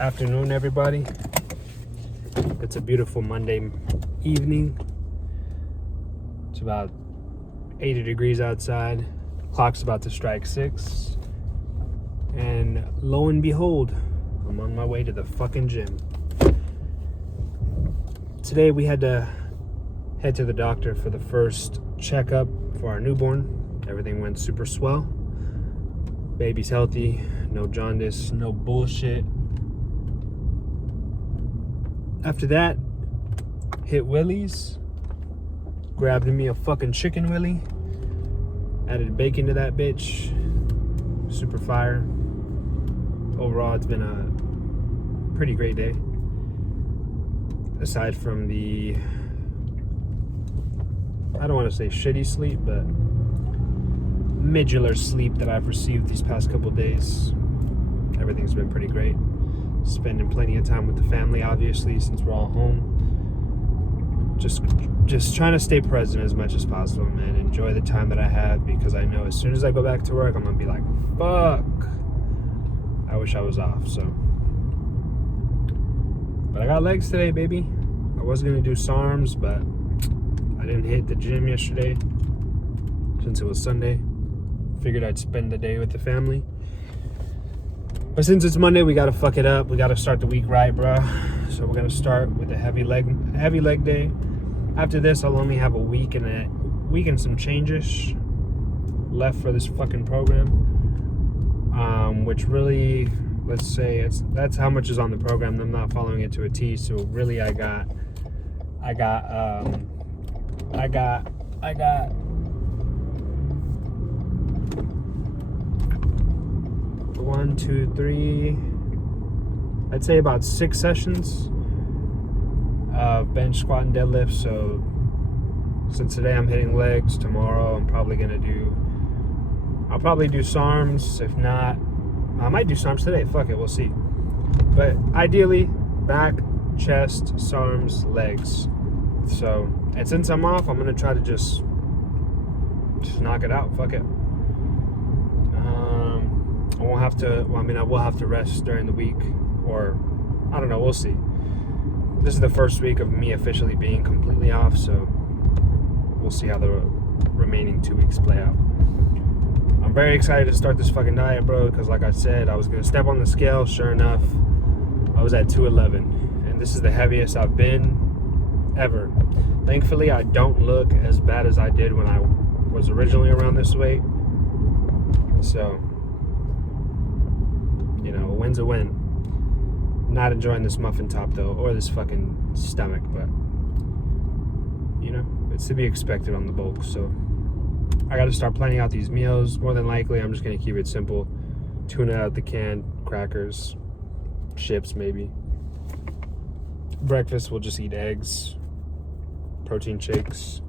Afternoon, everybody. It's a beautiful Monday evening. It's about 80 degrees outside. Clock's about to strike 6. And lo and behold, I'm on my way to the fucking gym. Today we had to head to the doctor for the first checkup for our newborn. Everything went super swell. Baby's healthy, no jaundice, no bullshit. After that, hit Willie's, grabbed me a fucking chicken willy, added bacon to that bitch, super fire. Overall, it's been a pretty great day. Aside from the, I don't want to say shitty sleep, but medular sleep that I've received these past couple days, everything's been pretty great. Spending plenty of time with the family, obviously, since we're all home. Just trying to stay present as much as possible, man. Enjoy the time that I have, because I know as soon as I go back to work, I'm gonna be like, fuck, I wish I was off. So, but I got legs today, baby. I was gonna do SARMs, but I didn't hit the gym yesterday since it was Sunday. Figured I'd spend the day with the family. But since it's Monday, we gotta fuck it up. We gotta start the week right, bro. So we're gonna start with a heavy leg day. After this, I'll only have a week and some changes left for this fucking program. Which really, let's say that's how much is on the program. I'm not following it to a T. So really, I got 1, 2, 3, I'd say about 6 sessions of bench, squat, and deadlift. So since today I'm hitting legs, tomorrow I'll probably do SARMs. If not, I might do SARMs today. Fuck it, we'll see. But ideally, back, chest, SARMs, legs. So, and since I'm off, I'm gonna try to just knock it out. Fuck it. I won't have to, I will have to rest during the week, or I don't know, we'll see. This is the first week of me officially being completely off, so we'll see how the remaining 2 weeks play out. I'm very excited to start this fucking diet, bro, because like I said, I was going to step on the scale. Sure enough, I was at 211, and this is the heaviest I've been ever. Thankfully, I don't look as bad as I did when I was originally around this weight. So, you know, a win's a win. Not enjoying this muffin top though, or this fucking stomach, but you know, it's to be expected on the bulk. So I got to start planning out these meals. More than likely, I'm just gonna keep it simple: tuna out the can, crackers, chips maybe. Breakfast, we'll just eat eggs, protein shakes.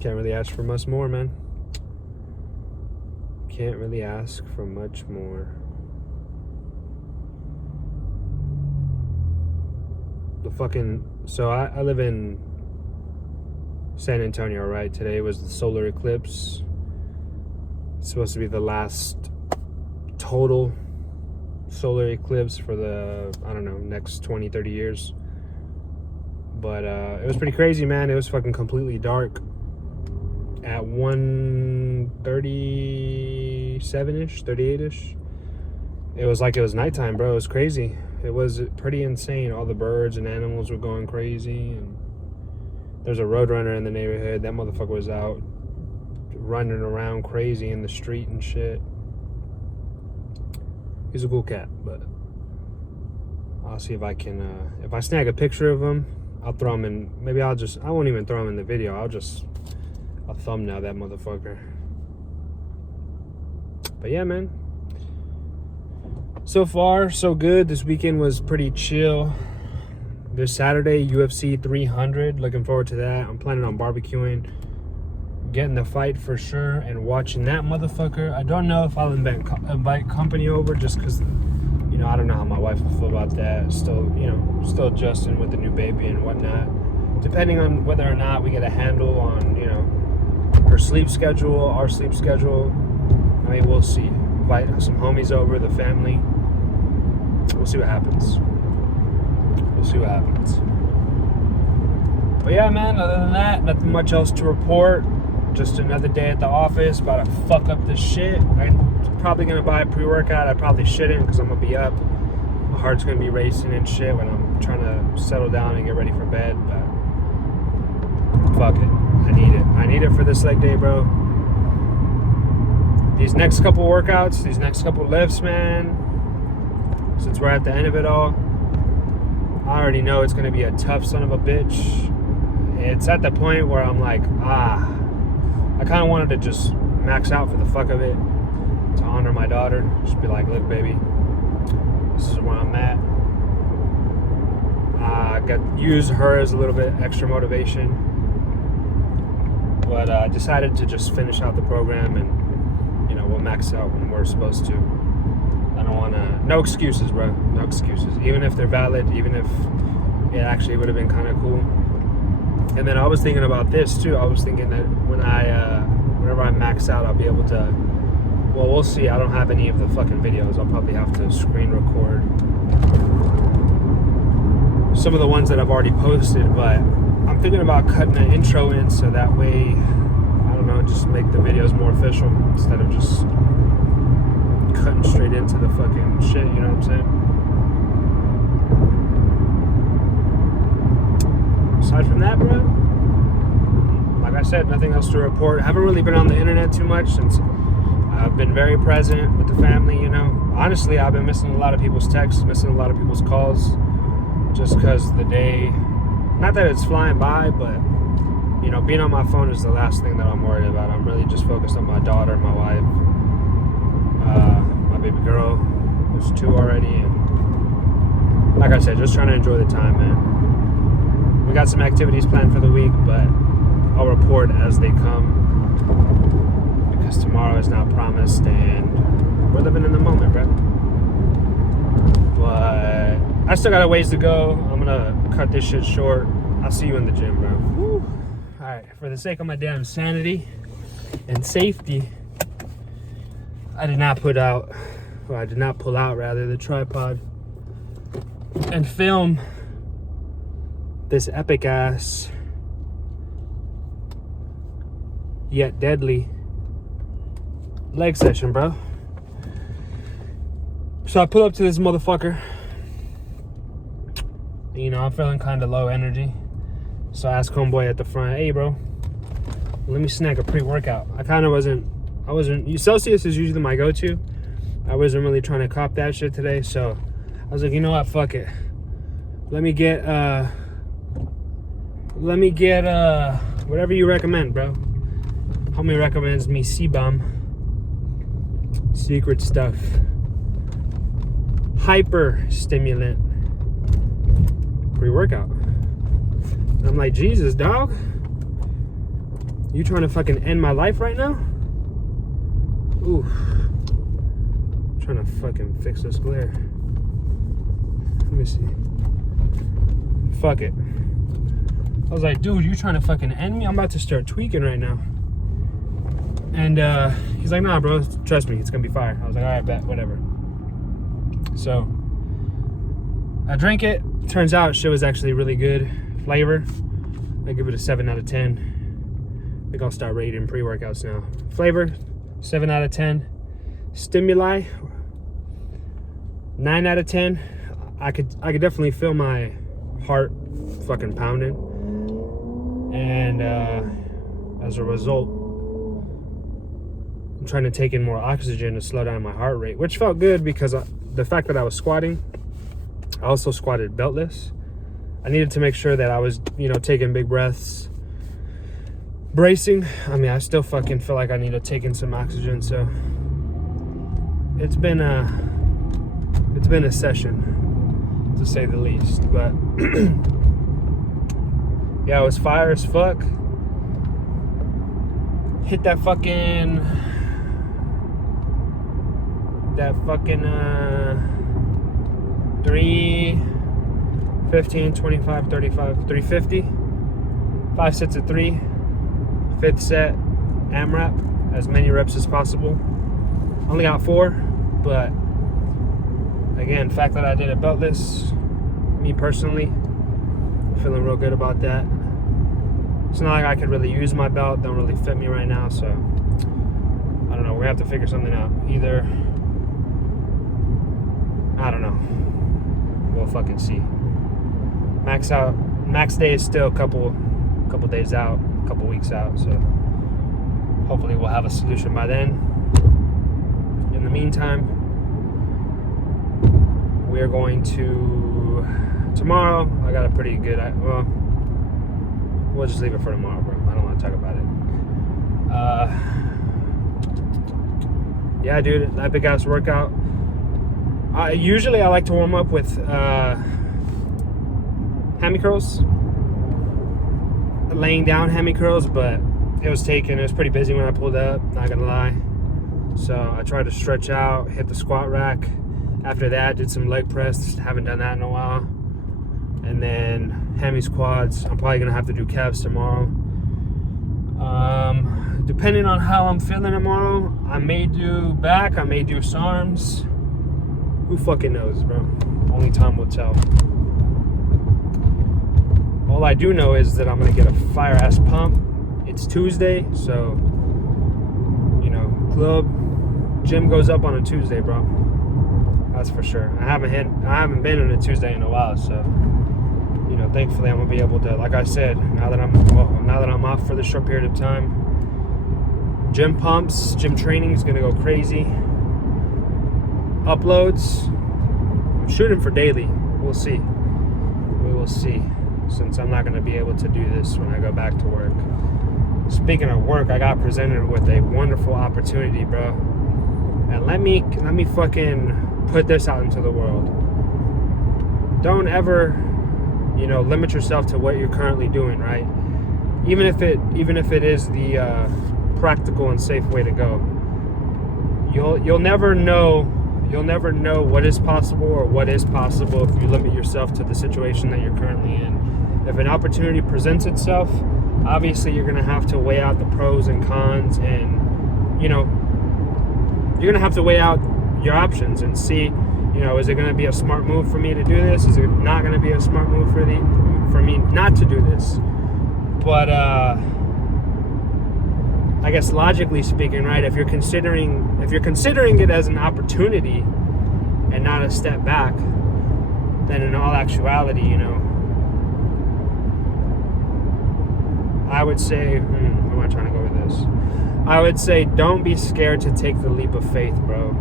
Can't really ask for much more, man. Can't really ask for much more. So I live in San Antonio, right? Today was the solar eclipse. It's supposed to be the last total solar eclipse for the, I don't know, next 20, 30 years. But it was pretty crazy, man. It was fucking completely dark at 1:37-ish, 38-ish. It was like it was nighttime, bro. It was crazy. It was pretty insane. All the birds and animals were going crazy, and there's a roadrunner in the neighborhood. That motherfucker was out running around crazy in the street and shit. He's a cool cat, but I'll see if I can, if I snag a picture of him, I'll throw him in. Maybe I won't even throw him in the video. I'll thumbnail that motherfucker. But yeah, man. So far, so good. This weekend was pretty chill. This Saturday, UFC 300. Looking forward to that. I'm planning on barbecuing, getting the fight for sure, and watching that motherfucker. I don't know if I'll invite company over, just because, you know, I don't know how my wife will feel about that. Still adjusting with the new baby and whatnot. Depending on whether or not we get a handle on, you know, her sleep schedule, our sleep schedule. I mean, we'll see. invite some homies over, the family. We'll see what happens. But yeah, man, other than that, nothing much else to report. Just another day at the office, about to fuck up this shit. I'm probably gonna buy a pre-workout. I probably shouldn't, because I'm gonna be up. My heart's gonna be racing and shit when I'm trying to settle down and get ready for bed. But fuck it, I need it for this leg day, bro. These next couple workouts, these next couple lifts, man, since we're at the end of it all, I already know it's gonna be a tough son of a bitch. It's at the point where I'm like, I kind of wanted to just max out for the fuck of it, to honor my daughter. Just be like, look, baby, this is where I'm at. Use her as a little bit extra motivation. But I decided to just finish out the program, and, you know, we'll max out when we're supposed to. I don't want to, no excuses, bro, no excuses. Even if they're valid, even if it actually would have been kind of cool. And then I was thinking about this too. I was thinking that whenever I max out, I'll be able to, well, we'll see. I don't have any of the fucking videos. I'll probably have to screen record some of the ones that I've already posted, but I'm thinking about cutting an intro in so that way, I don't know, just make the videos more official instead of just cutting straight into the fucking shit, you know what I'm saying? Aside from that, bro, like I said, nothing else to report. I haven't really been on the internet too much since I've been very present with the family, you know. Honestly, I've been missing a lot of people's texts, missing a lot of people's calls, just because the day, not that it's flying by, but, you know, being on my phone is the last thing that I'm worried about. I'm really just focused on my daughter, my wife, my baby girl, who's 2 already, and like I said, just trying to enjoy the time, man. We got some activities planned for the week, but I'll report as they come, because tomorrow is not promised and we're living in the moment, bro. But I still got a ways to go. I'm gonna cut this shit short. I'll see you in the gym, bro. Woo. All right, for the sake of my damn sanity and safety, I did not pull out the tripod and film this epic ass yet deadly leg session, bro. So I pull up to this motherfucker. You know, I'm feeling kind of low energy. So I asked homeboy at the front, hey, bro, let me snag a pre-workout. I wasn't, Celsius is usually my go-to. I wasn't really trying to cop that shit today. So I was like, you know what, fuck it. Let me get whatever you recommend, bro. Homie recommends me C-Bomb. Secret stuff. Hyper stimulant pre-workout. I'm like, Jesus, dog. You trying to fucking end my life right now? Oof. I'm trying to fucking fix this glare. Let me see. Fuck it. I was like, dude, you trying to fucking end me? I'm about to start tweaking right now. And he's like, nah, bro, trust me, it's gonna be fire. I was like, all right, bet, whatever. So I drank it. Turns out shit was actually really good flavor. I give it a 7 out of 10. I think I'll start rating pre-workouts now. Flavor, 7 out of 10. Stimuli, 9 out of 10. I could definitely feel my heart fucking pounding. And as a result, I'm trying to take in more oxygen to slow down my heart rate, which felt good because the fact that I was squatting, I also squatted beltless. I needed to make sure that I was, you know, taking big breaths, bracing. I mean, I still fucking feel like I need to take in some oxygen. So it's been a session, to say the least. But yeah, it was fire as fuck. Hit that fucking 315, 25, 35, 350. 5 sets of 3. 5th set, AMRAP, as many reps as possible. Only got 4, but again, the fact that I did it beltless, me personally, feeling real good about that. It's not like I could really use my belt, don't really fit me right now, so I don't know, we're gonna have to figure something out. Either, I don't know, we'll fucking see. Max day is still a couple days out, a couple weeks out, so hopefully we'll have a solution by then. In the meantime, we are going to, tomorrow, I got a pretty good, well, we'll just leave it for tomorrow, bro. I don't want to talk about it. Yeah, dude, that big ass workout. Usually I like to warm up with hammy curls, laying down hammy curls, but it was pretty busy when I pulled up, not gonna lie. So I tried to stretch out, hit the squat rack. After that, did some leg press, haven't done that in a while. And then hammy squats. I'm probably gonna have to do calves tomorrow. Depending on how I'm feeling tomorrow, I may do back, I may do SARMs. Who fucking knows, bro? Only time will tell. All I do know is that I'm gonna get a fire ass pump. It's Tuesday, so you know, gym goes up on a Tuesday, bro. That's for sure. I haven't been on a Tuesday in a while, so you know, thankfully I'm gonna be able to, like I said, now that I'm off for this short period of time, gym pumps, gym training is gonna go crazy. Uploads, I'm shooting for daily. We'll see. We will see, since I'm not gonna be able to do this when I go back to work. Speaking of work, I got presented with a wonderful opportunity, bro. And let me fucking put this out into the world. Don't ever, you know, limit yourself to what you're currently doing, right? Even if it is the practical and safe way to go. You'll never know what is possible or what is possible if you limit yourself to the situation that you're currently in. If an opportunity presents itself, obviously you're gonna have to weigh out the pros and cons, and you know, you're gonna have to weigh out your options and see, you know, is it gonna be a smart move for me to do this? Is it not gonna be a smart move for me not to do this? But I guess logically speaking, right, if you're considering it as an opportunity and not a step back, then in all actuality, you know, I would say, where am I trying to go with this? I would say don't be scared to take the leap of faith, bro.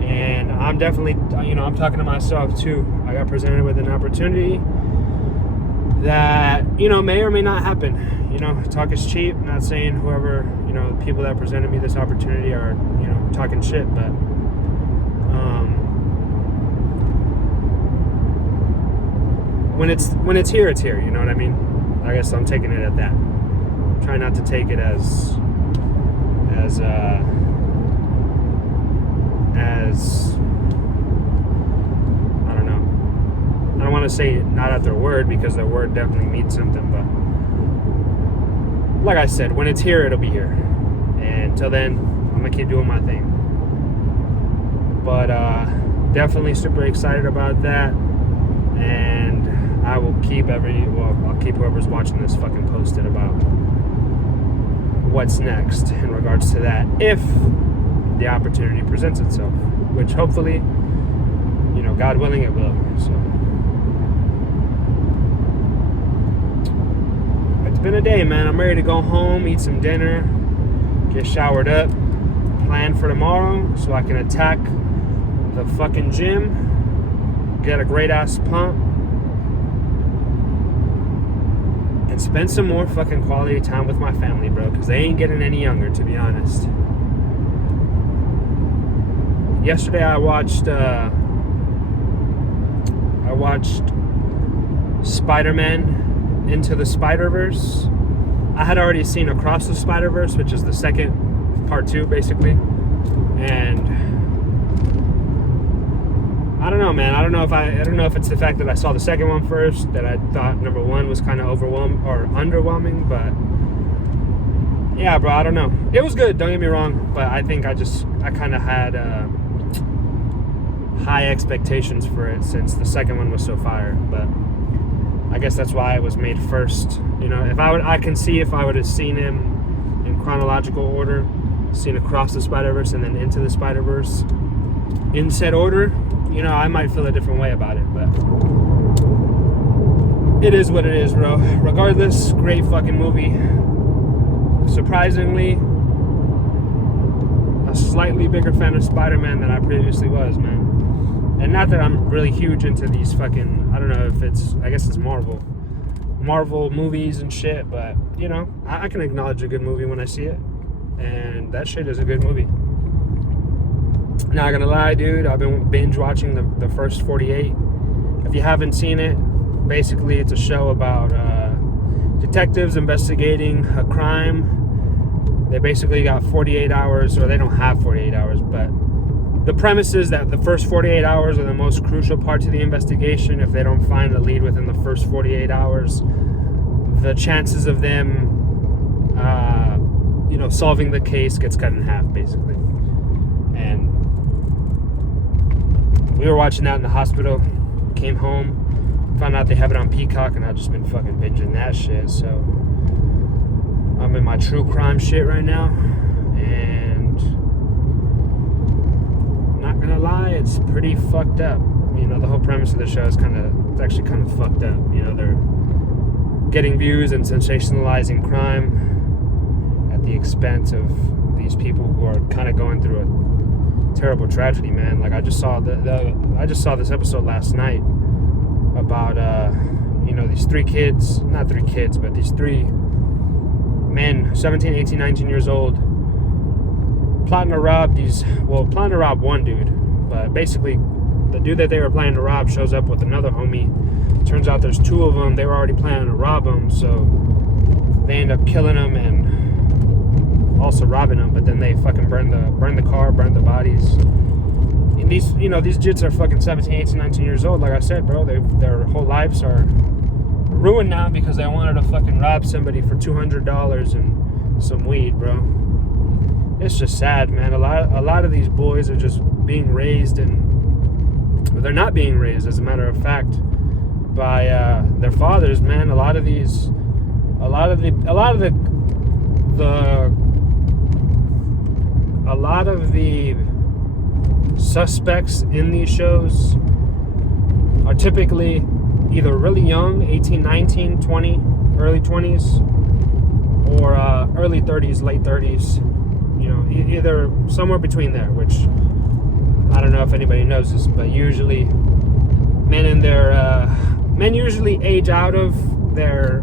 And I'm definitely, you know, I'm talking to myself too. I got presented with an opportunity that, you know, may or may not happen. You know, talk is cheap. I'm not saying whoever, you know, the people that presented me this opportunity are, you know, talking shit, but when it's here, it's here. You know what I mean? I guess I'm taking it at that. Try not to take it as I don't know. I don't want to say not at their word, because their word definitely means something, but like I said, when it's here, it'll be here. And until then, I'm gonna keep doing my thing. But definitely super excited about that, and I will keep I'll keep whoever's watching this fucking posted about what's next in regards to that, if the opportunity presents itself, which hopefully, you know, God willing, it will. So it's been a day, man. I'm ready to go home, eat some dinner, get showered up, plan for tomorrow so I can attack the fucking gym, get a great ass pump, and spend some more fucking quality time with my family, bro, because they ain't getting any younger, to be honest. Yesterday I watched Spider-Man Into the Spider-Verse. I had already seen Across the Spider-Verse, which is the second part 2, basically. And I don't know, man. I don't know if it's the fact that I saw the second one first, that I thought number 1 was kind of underwhelming, but yeah, bro, I don't know. It was good, don't get me wrong, but I think I kind of had high expectations for it since the second one was so fire. But I guess that's why it was made first. You know, I can see if I would have seen him in chronological order, seen Across the Spider-Verse and then Into the Spider-Verse in said order, you know, I might feel a different way about it, but it is what it is, bro. Regardless, great fucking movie. Surprisingly, a slightly bigger fan of Spider-Man than I previously was, man. And not that I'm really huge into these fucking, I don't know if it's, I guess it's Marvel movies and shit, but, you know, I can acknowledge a good movie when I see it. And that shit is a good movie. Not gonna lie, dude, I've been binge watching the first 48. If you haven't seen it, basically it's a show about detectives investigating a crime. They basically got 48 hours, or they don't have 48 hours, but the premise is that the first 48 hours are the most crucial part to the investigation. If they don't find a lead within the first 48 hours, the chances of them you know, solving the case gets cut in half, basically. And we were watching that in the hospital, came home, found out they have it on Peacock, and I've just been fucking binging that shit. So I'm in my true crime shit right now, and not gonna lie, it's pretty fucked up. You know, the whole premise of the show is it's actually kind of fucked up. You know, they're getting views and sensationalizing crime at the expense of these people who are kind of going through a terrible tragedy, man. Like, I just saw this episode last night about you know, these three men, 17, 18, 19 years old, plotting to rob one dude, but basically the dude that they were planning to rob shows up with another homie. Turns out there's two of them. They were already planning to rob him, so they end up killing him and also robbing him. But then they fucking burn the car, burn the bodies. And these jits are fucking 17, 18, 19 years old. Like I said, bro, their whole lives are ruined now because they wanted to fucking rob somebody for $200 and some weed, bro. It's just sad, man. A lot of these boys are just being raised, and they're not being raised, as a matter of fact, by their fathers, man. A lot of the suspects in these shows are typically either really young, 18, 19, 20, early 20s, or early 30s, late 30s. You know, either somewhere between there, which I don't know if anybody knows this, but usually men usually age out of their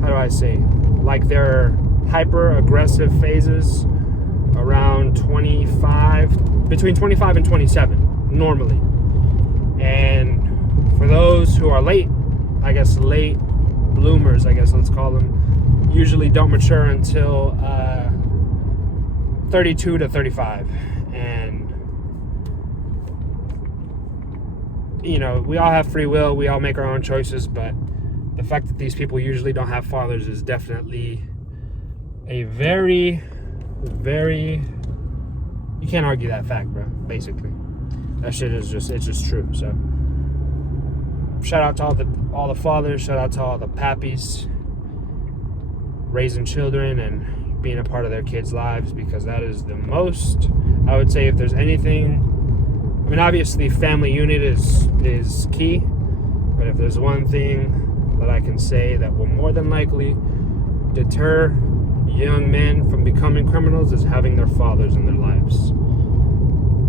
how do I say, like their hyper aggressive phases around between 25 and 27 normally. And for those who are late bloomers, I guess let's call them, usually don't mature until 32 to 35. And you know, we all have free will, we all make our own choices, but the fact that these people usually don't have fathers is definitely a very, very, you can't argue that fact, bro. Basically, that shit is it's just true. So shout out to all the fathers, shout out to all the pappies raising children and being a part of their kids' lives, because that is the most, I would say, if there's anything, I mean, obviously family unit is key, but if there's one thing that I can say that will more than likely deter young men from becoming criminals is having their fathers in their lives.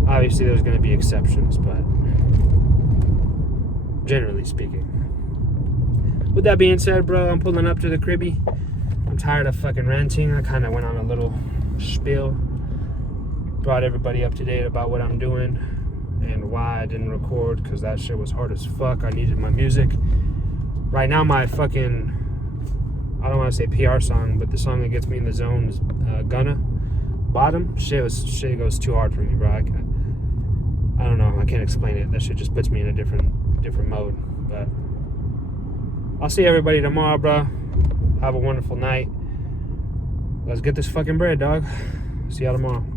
Obviously there's going to be exceptions, but generally speaking. With that being said, bro, I'm pulling up to the cribby. I'm tired of fucking ranting. I kind of went on a little spiel, brought everybody up to date about what I'm doing and why I didn't record, because that shit was hard as fuck. I needed my music. Right now, my fucking, I don't want to say PR song, but the song that gets me in the zone is Gunna, Bottom. Shit goes too hard for me, bro. I don't know. I can't explain it. That shit just puts me in a different mode. But I'll see everybody tomorrow, bro. Have a wonderful night. let's get this fucking bread, dog. See y'all tomorrow.